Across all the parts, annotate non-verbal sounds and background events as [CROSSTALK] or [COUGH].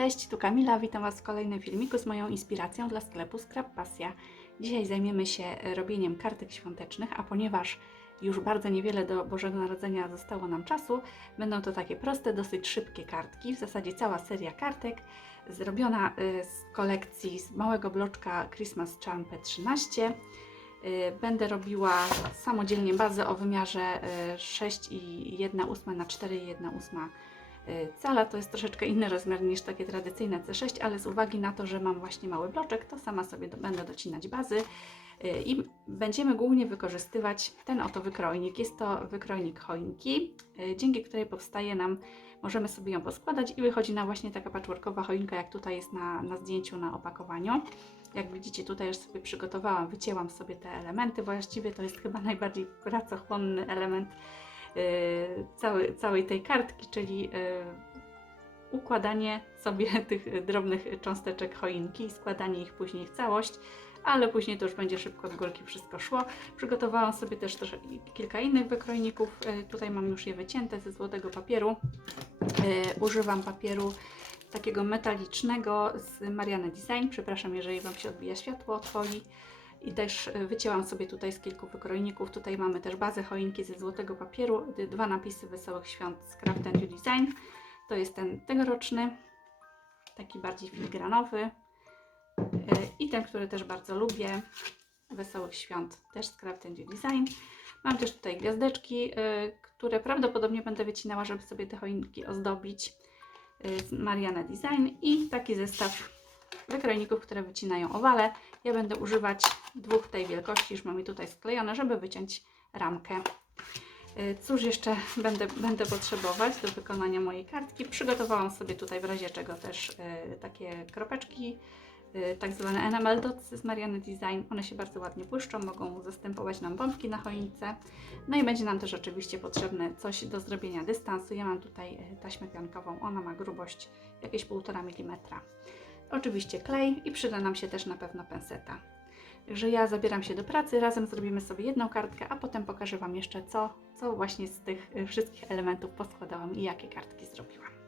Cześć, tu Kamila, witam Was w kolejnym filmiku z moją inspiracją dla sklepu Scrap Pasja. Dzisiaj zajmiemy się e, robieniem kartek świątecznych, a ponieważ już bardzo niewiele do Bożego Narodzenia zostało nam czasu, będą to takie proste, dosyć szybkie kartki, w zasadzie cała seria kartek zrobiona e, z kolekcji z małego bloczka Christmas Charm P13. E, Będę robiła samodzielnie bazę o wymiarze e, 6,1 na 4,1 cala. To jest troszeczkę inny rozmiar niż takie tradycyjne C6, ale z uwagi na to, że mam właśnie mały bloczek, to sama sobie będę docinać bazy y, i będziemy głównie wykorzystywać ten oto wykrojnik. Jest to wykrojnik choinki, y, dzięki której powstaje nam, możemy sobie ją poskładać i wychodzi nam właśnie taka patchworkowa choinka, jak tutaj jest na, na zdjęciu, na opakowaniu. Jak widzicie, tutaj już sobie przygotowałam, wycięłam sobie te elementy. Właściwie to jest chyba najbardziej pracochłonny element y, cały, całej tej kartki, czyli y, układanie sobie [LAUGHS] tych drobnych cząsteczek choinki składanie ich później w całość, ale później to już będzie szybko od górki wszystko szło. Przygotowałam sobie też kilka innych wykrojników. Y, Tutaj mam już je wycięte ze złotego papieru. Używam papieru takiego metalicznego z Marianne Design. Przepraszam, jeżeli Wam się odbija światło od folii. I też y, wycięłam sobie tutaj z kilku wykrojników. Tutaj mamy też bazę choinki ze złotego papieru, dwa napisy Wesołych Świąt z Craft and You Design. To jest ten tegoroczny, taki bardziej filigranowy. Y, I ten, który też bardzo lubię, Wesołych Świąt, też z Craft and You Design. Mam też tutaj gwiazdeczki, y, które prawdopodobnie będę wycinała, żeby sobie te choinki ozdobić z Marianne Design i taki zestaw wykrojników, które wycinają owale. Ja będę używać dwóch tej wielkości, już mam je tutaj sklejone, żeby wyciąć ramkę. Y, Cóż jeszcze będę, będę potrzebować do wykonania mojej kartki? Przygotowałam sobie tutaj w razie czego też y, takie kropeczki, y, tak zwane enamel dots z Marianne Design. One się bardzo ładnie błyszczą, mogą zastępować nam bombki na choince. No i będzie nam też oczywiście potrzebne coś do zrobienia dystansu. Ja mam tutaj taśmę piankową, ona ma grubość jakieś 1,5 mm. Oczywiście klej i przyda nam się też na pewno penseta. Także ja zabieram się do pracy, razem zrobimy sobie jedną kartkę, a potem pokażę Wam jeszcze co, co właśnie z tych y, wszystkich elementów poskładałam i jakie kartki zrobiłam.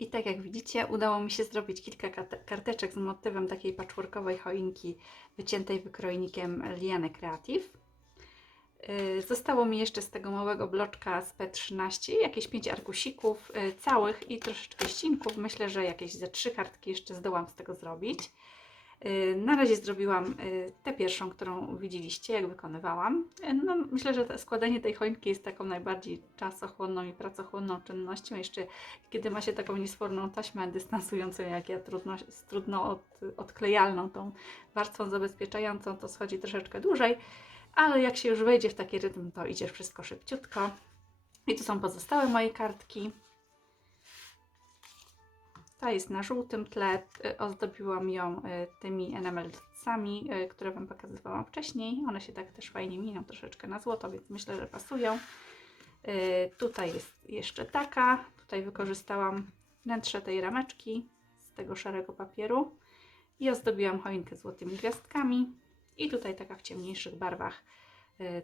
I tak jak widzicie, udało mi się zrobić kilka karte- karteczek z motywem takiej patchworkowej choinki wyciętej wykrojnikiem Liany Creative. Yy, Zostało mi jeszcze z tego małego bloczka z P13 jakieś 5 arkusików yy, całych i troszeczkę ścinków. Myślę, że jakieś ze trzy kartki jeszcze zdołam z tego zrobić. Yy, Na razie zrobiłam yy, tę pierwszą, którą widzieliście, jak wykonywałam. Yy, No, myślę, że składanie tej choinki jest taką najbardziej czasochłonną i pracochłonną czynnością. Jeszcze kiedy ma się taką niesforną taśmę dystansującą, jak ja, trudno, trudno od, odklejalną, tą warstwą zabezpieczającą, to schodzi troszeczkę dłużej, ale jak się już wejdzie w taki rytm, to idzie wszystko szybciutko. I tu są pozostałe moje kartki. Ta jest na żółtym tle. y, Ozdobiłam ją y, tymi enamelcami, y, które Wam pokazywałam wcześniej. One się tak też fajnie miną troszeczkę na złoto, więc myślę, że pasują. Tutaj jest jeszcze taka. Tutaj wykorzystałam wnętrze tej rameczki z tego szarego papieru i ozdobiłam choinkę złotymi gwiazdkami. I tutaj taka w ciemniejszych barwach,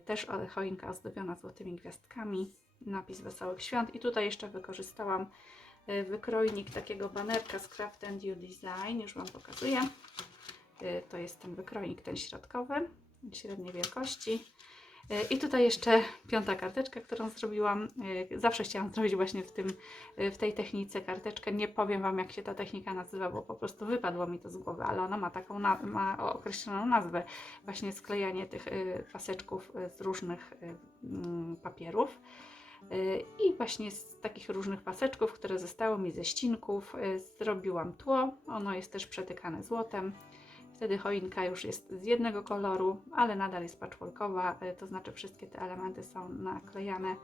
też choinka ozdobiona złotymi gwiazdkami, napis Wesołych Świąt. I tutaj jeszcze wykorzystałam wykrojnik takiego banerka z Craft and You Design, już Wam pokazuję. Y, To jest ten wykrojnik, ten środkowy, średniej wielkości. Y, I tutaj jeszcze piąta karteczka, którą zrobiłam. Zawsze chciałam zrobić właśnie w, tym, w tej technice karteczkę. Nie powiem Wam, jak się ta technika nazywa, bo po prostu wypadło mi to z głowy, ale ona ma taką ma określoną nazwę. Właśnie sklejanie tych paseczków z różnych papierów. Y, I właśnie z takich różnych paseczków, które zostały mi ze ścinków, y, zrobiłam tło. Ono jest też przetykane złotem. Wtedy choinka już jest z jednego koloru, ale nadal jest patchworkowa, y, to znaczy wszystkie te elementy są naklejane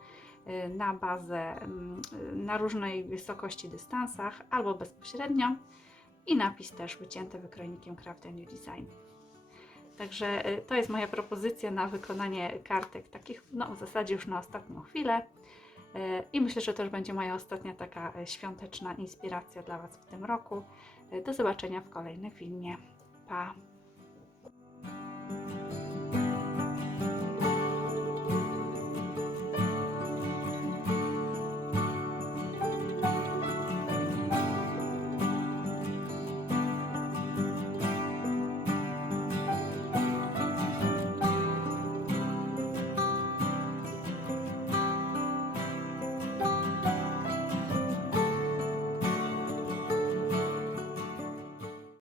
na bazę mm, na różnej wysokości dystansach albo bezpośrednio i napis też wycięty wykrojnikiem Craft New Design. Także to jest moja propozycja na wykonanie kartek takich, no w zasadzie już na ostatnią chwilę. I myślę, że to już będzie moja ostatnia taka y, świąteczna inspiracja dla Was w tym roku. Y, Do zobaczenia w kolejnym filmie. Pa!